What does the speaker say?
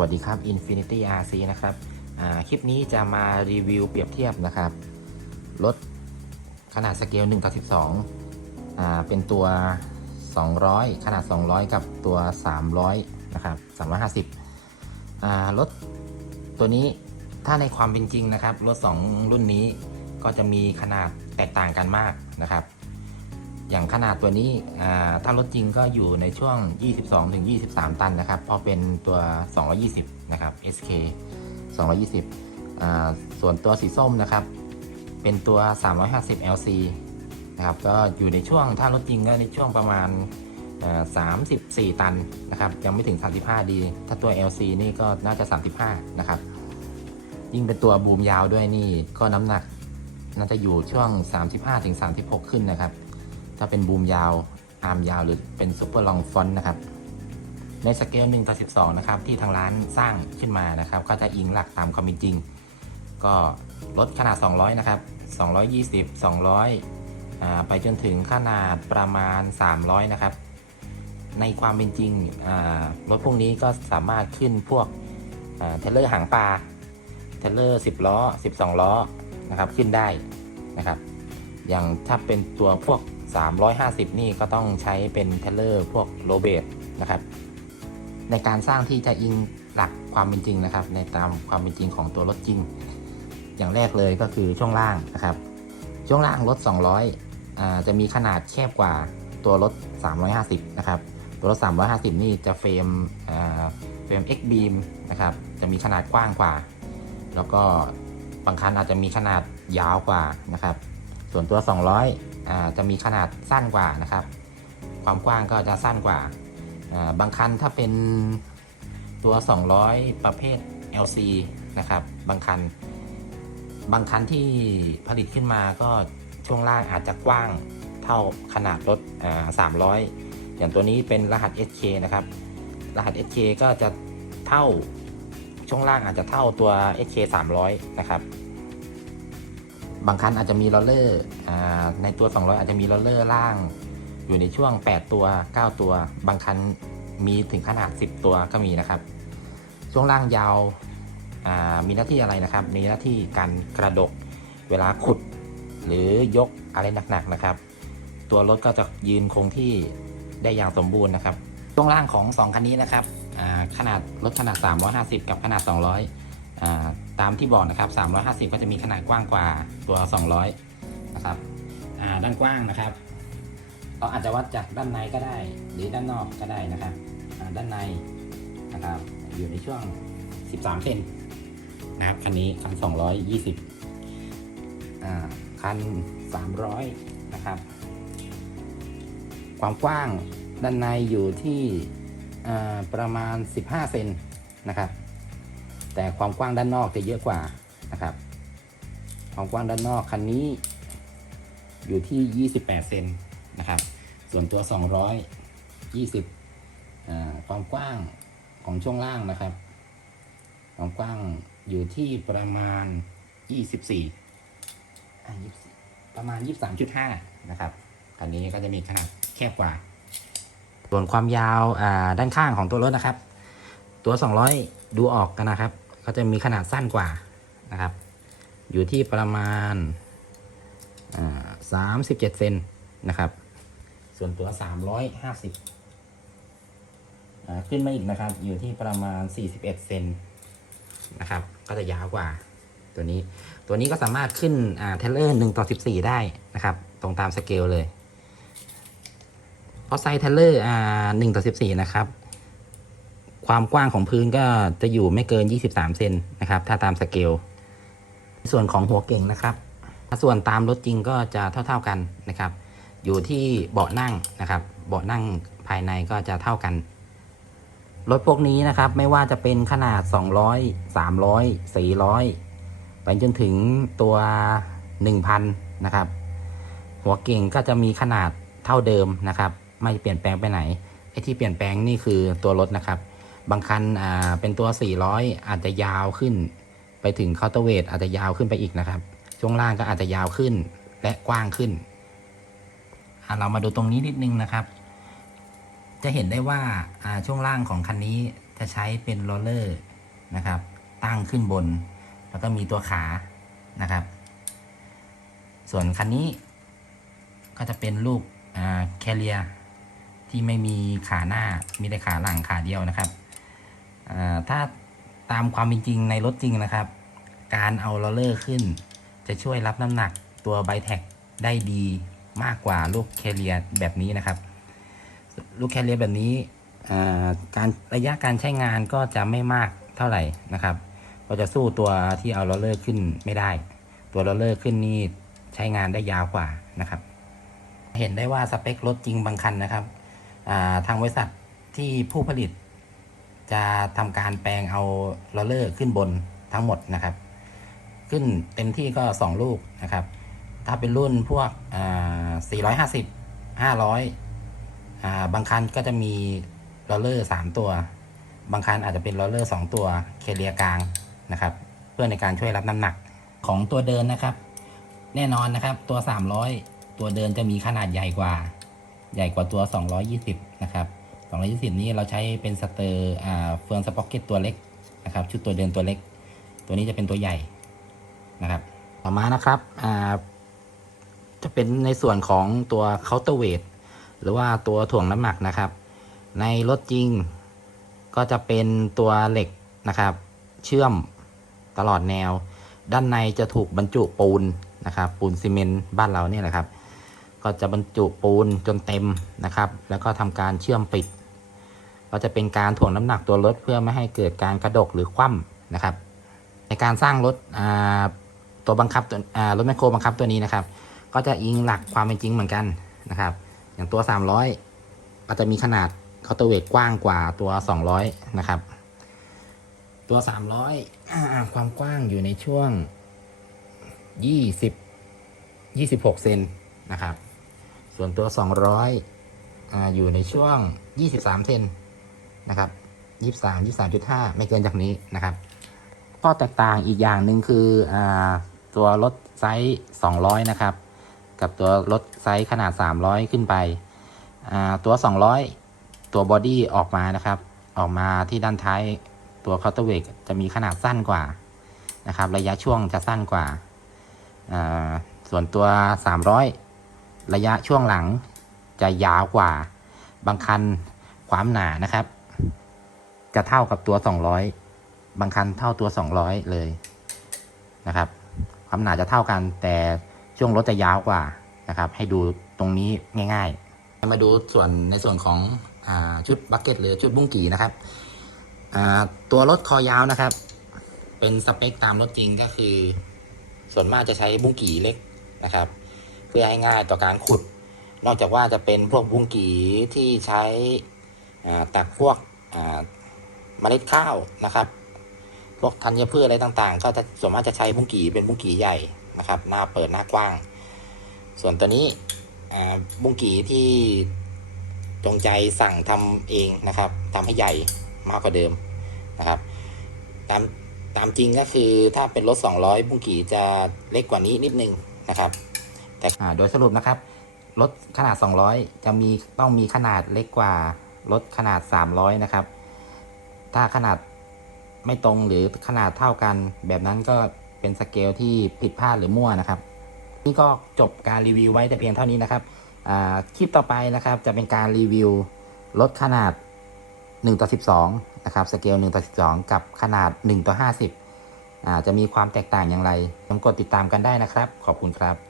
วัสดีครับ Infinity RC นะครับคลิปนี้จะมารีวิวเปรียบเทียบนะครับ รถขนาดสเกล1ต่อ12อ่าเป็นตัว 200 ขนาด 200 กับตัว 300 นะครับ350อ่ารถตัวนี้ถ้าในความเป็นจริงนะครับ รถ 2 รุ่นนี้ก็จะมีขนาดแตกต่างกันมากนะครับ อย่างขนาดตัวนี้ถ้ารถจริงก็อยู่ในช่วง 22-23 ตันนะครับพราะเป็นตัว 220 นะครับ SK 220อ่าส่วนตัวสีส้มนะครับ เป็นตัว 350 LC นะครับก็อยู่ในช่วงถ้ารถจริงก็ในช่วงประมาณ 34 ตันนะครับ ยังไม่ถึง 35 ดี ถ้าตัว LC นี่ก็น่าจะ 35 นะครับ ยิ่งเป็นตัวบูมยาวด้วยนี่ก็น้ำหนักน่าจะอยู่ช่วง 35-36 ขึ้นนะครับ ถ้าเป็นบูมยาวอาร์มยาวหรือเป็นซุปเปอร์ลองฟอนต์นะครับในสเกล1ต่อ12 นะครับ ที่ทางร้านสร้างขึ้นมานะครับ ก็จะอิงหลักตามความเป็นจริง ก็ลดขนาด 200 นะครับ 220 200อ่าไปจนถึงขนาดประมาณ 300 นะครับ ในความเป็นจริงรถพวกนี้ก็สามารถขึ้นพวกเทเลอร์หางปลาเทเลอร์ 10 ล้อ 12 ล้อนะครับ ขึ้นได้นะครับ อย่างถ้าเป็นตัวพวก 350 นี่ก็ต้องใช้เป็นเทเลอร์พวกโลเบตนะครับ ในการสร้างที่จะอิงหลักความเป็นจริงนะครับ ในตามความเป็นจริงของตัวรถจริง อย่างแรกเลยก็คือช่วงล่างนะครับ ช่วงล่างรถ 200อ่าจะมีขนาดแคบกว่าตัวรถ 350 นะครับ ตัวรถ 350 นี่จะเฟรมอ่าเฟรม X beam นะครับ จะมีขนาดกว้างกว่า แล้วก็บางคันอาจจะมีขนาดยาวกว่านะครับ ส่วนตัว 200อ่า จะมีขนาดสั้นกว่านะครับ ความกว้างก็จะสั้นกว่า บางคันถ้าเป็นตัว 200 ประเภท LC นะครับ บางคัน บางคันที่ผลิตขึ้นมาก็ช่วงล่างอาจจะกว้างเท่าขนาดรถ300 อย่างตัวนี้เป็นรหัส SK นะครับ รหัส SK ก็จะเท่าช่วงล่างอาจจะเท่าตัว SK 300 นะครับ บางคันอาจจะมีลอลเลอร์ในตัว 200 อาจจะมีลอลเลอร์ล่าง อยู่ในช่วง 8 ตัว 9 ตัว บางคันมีถึงขนาด 10 ตัวก็มีนะครับ ช่วงล่างยาวามีหน้าที่อะไรนะครับ มีหน้าที่การกระดกเวลาขุด หรือยกอะไรหนักๆนะครับ ตัวรถก็จะยืนคงที่ได้อย่างสมบูรณ์นะครับ ช่วงล่างของ 2 คันนี้นะครับขนาดรถขนาด 350 กับขนาด 200อ่า ตามที่บอกนะครับ 350 ก็จะมีขนาดกว้างกว่าตัว 200 นะครับอ่าด้านกว้างนะครับ เราอาจจะวัดจากด้านในก็ได้ หรือด้านนอกก็ได้นะครับอ่าด้านในนะครับอยู่ในช่วง 13เซนนะครับคันนี้คัน 220อ่าคัน 300 นะครับ ความกว้างด้านในอยู่ที่อ่าประมาณ 15 เซนนะครับ แต่ความกว้างด้านนอกจะเยอะกว่านะครับ ความกว้างด้านนอกคันนี้ อยู่ที่ 28 เซนนะครับ ส่วนตัว 220อ่าความกว้างของช่วงล่างนะครับ ความกว้างอยู่ที่ประมาณ 24ประมาณ 23.5 นะครับ คันนี้ก็จะมีขนาดแคบกว่า ส่วนความยาวด้านข้างของตัวรถนะครับ ตัว 200 ดูออกกันนะครับ ก็จะมีขนาดสั้นกว่านะครับ อยู่ที่ประมาณสามสิบเจ็ดเซนนะครับ ส่วนตัว350อ่าขึ้นมาอีกนะครับ อยู่ที่ประมาณ41เซนนะครับ ก็จะยาวกว่าตัวนี้ ตัวนี้ก็สามารถขึ้นเทเลอร์1ต่อ14ได้นะครับ ตรงตามสเกลเลย เพราะไซส์เทเลอร์อ่า1ต่อ14นะครับ ความกว้างของพื้นก็จะอยู่ไม่เกิน 23 เซนนะครับ ถ้าตามสเกล ส่วนของหัวเก่งนะครับ ส่วนตามรถจริงก็จะเท่า ๆกันนะครับ อยู่ที่เบาะนั่งนะครับ เบาะนั่งภายในก็จะเท่ากัน รถพวกนี้นะครับ ไม่ว่าจะเป็นขนาด 200 300 400 ไปจนถึงตัว 1,000 นะครับ หัวเก่งก็จะมีขนาดเท่าเดิมนะครับ ไม่เปลี่ยนแปลงไปไหนไอ้ที่เปลี่ยนแปลงนี่คือตัวรถนะครับ บางคันอ่าเป็นตัว 400 อาจจะยาวขึ้น ไปถึงเคาน์เตอร์เวทอาจจะยาวขึ้นไปอีกนะครับ ช่วงล่างก็อาจจะยาวขึ้นและกว้างขึ้น เรามาดูตรงนี้นิดนึงนะครับ จะเห็นได้ว่าช่วงล่างของคันนี้จะใช้เป็นโรลเลอร์นะครับ ตั้งขึ้นบน แล้วก็มีตัวขานะครับ ส่วนคันนี้ก็จะเป็นลูกแคเรียที่ไม่มีขาหน้ามีแต่ขาหลังขาเดียวนะครับ ถ้าตามความเป็นจริงในรถจริงนะครับ การเอาโรลเลอร์ขึ้น จะช่วยรับน้ำหนักตัวไบแท็กได้ดีมากกว่าลูกแคเรียแบบนี้นะครับ ลูกแคเรียแบบนี้การระยะการใช้งานก็จะไม่มากเท่าไหร่นะครับก็จะสู้ตัวที่เอาโรลเลอร์ขึ้นไม่ได้ ตัวโรลเลอร์ขึ้นนี่ใช้งานได้ยาวกว่านะครับ เห็นได้ว่าสเปครถจริงบางคันนะครับ ทางบริษัทที่ผู้ผลิต จะทำการแปลงเอาโรลเลอร์ขึ้นบนทั้งหมดนะครับ ขึ้นเต็มที่ก็ 2 ลูกนะครับ ถ้าเป็นรุ่นพวก 450 500าบางคันก็จะมีโรลเลอร์ 3 ตัว บางคันอาจจะเป็นโรลเลอร์ 2 ตัวเคเลียกลางนะครับ เพื่อในการช่วยรับน้ำหนักของตัวเดินนะครับ แน่นอนนะครับตัว 300 ตัวเดินจะมีขนาดใหญ่กว่า ใหญ่กว่าตัว 220 นะครับ 220นี้เราใช้เป็นสเตอร์อ่าเฟืองสป็อกเก็ตตัวเล็กนะครับ ชุดตัวเดินตัวเล็ก ตัวนี้จะเป็นตัวใหญ่นะครับ ต่อมานะครับอ่าจะเป็นในส่วนของตัวเคาน์เตอร์เวทหรือว่าตัวถ่วงน้ำหนักนะครับ ในรถจริงก็จะเป็นตัวเหล็กนะครับ เชื่อมตลอดแนว ด้านในจะถูกบรรจุปูนนะครับปูนซีเมนต์บ้านเราเนี่ยแหละครับ ก็จะบรรจุปูนจนเต็มนะครับ แล้วก็ทำการเชื่อมปิด ก็จะเป็นการถ่วงน้ำหนักตัวรถ เพื่อไม่ให้เกิดการกระดกหรือคว่ำนะครับ ในการสร้างรถตัวบังคับตัวรถแมคโครบังคับตัวนี้นะครับ ก็จะอิงหลักความเป็นจริงเหมือนกันนะครับ อย่างตัว 300 ก็จะมีขนาดเคาน์เตอร์เวทกว้างกว่าตัว 200 นะครับ ตัว 300อ่าความกว้างอยู่ในช่วง 20 26 เซนนะครับ ส่วนตัว 200ออยู่ในช่วง 23 เซน นะครับ23 23.5ไม่เกินจากนี้นะครับข้อแตกต่างอีกอย่างหนึ่งคืออตัวรถไซส์200นะครับ กับตัวรถไซส์ขนาด300ขึ้นไปอ่าตัว200ตัวบอดี้ออกมานะครับ ออกมาที่ด้านท้ายตัวคาน์เตอร์เวกจะมีขนาดสั้นกว่านะครับ ระยะช่วงจะสั้นกว่าอ่า ส่วนตัว 300 ระยะช่วงหลังจะยาวกว่า บางคันความหนานะครับ จะเท่ากับตัว 200 บางคันเท่าตัว 200 เลยนะครับความหนาจะเท่ากันแต่ช่วงรถจะยาวกว่านะครับ ให้ดูตรงนี้ง่ายๆ มาดูส่วนในส่วนของอชุดบักเก็ตหรือชุดบุ้งกี่นะครับตัวรถคอยาวนะครับ เป็นสเปคตามรถจริงก็คือ ส่วนมากจะใช้บุ้งกี่เล็กนะครับ เพื่อให้ง่ายต่อการขุด นอกจากว่าจะเป็นพวกบุ้งกี่ที่ใช้ตักพวก เมล็ดข้าวนะครับพวกธัญพืชอะไรต่างๆ ก็จะส่วนมากจะใช้บุ้งกี่เป็นบุ้งกี่ใหญ่นะครับ หน้าเปิดหน้ากว้าง ส่วนตัวนี้บุ้งกี่ที่จงใจสั่งทำเองนะครับทำให้ใหญ่มากกว่าเดิมนะครับ ตามตามจริงก็คือถ้าเป็นรถ 200บุ้งกี่จะเล็กกว่านี้นิดนึงนะครับ แต่โดยสรุปนะครับรถขนาด 200 จะมีต้องมีขนาดเล็กกว่ารถขนาด 300 นะครับ ถ้าขนาดไม่ตรงหรือขนาดเท่ากัน แบบนั้นก็เป็นสเกลที่ผิดพลาดหรือมั่วนะครับ นี่ก็จบการรีวิวไว้แต่เพียงเท่านี้นะครับคลิปต่อไปนะครับจะเป็นการรีวิวรถขนาด1ต่อ12นะครับสเกล1ต่อ12 กับขนาด1ต่อ50อ่าจะมีความแตกต่างอย่างไรลองกดติดตามกันได้นะครับ ขอบคุณครับ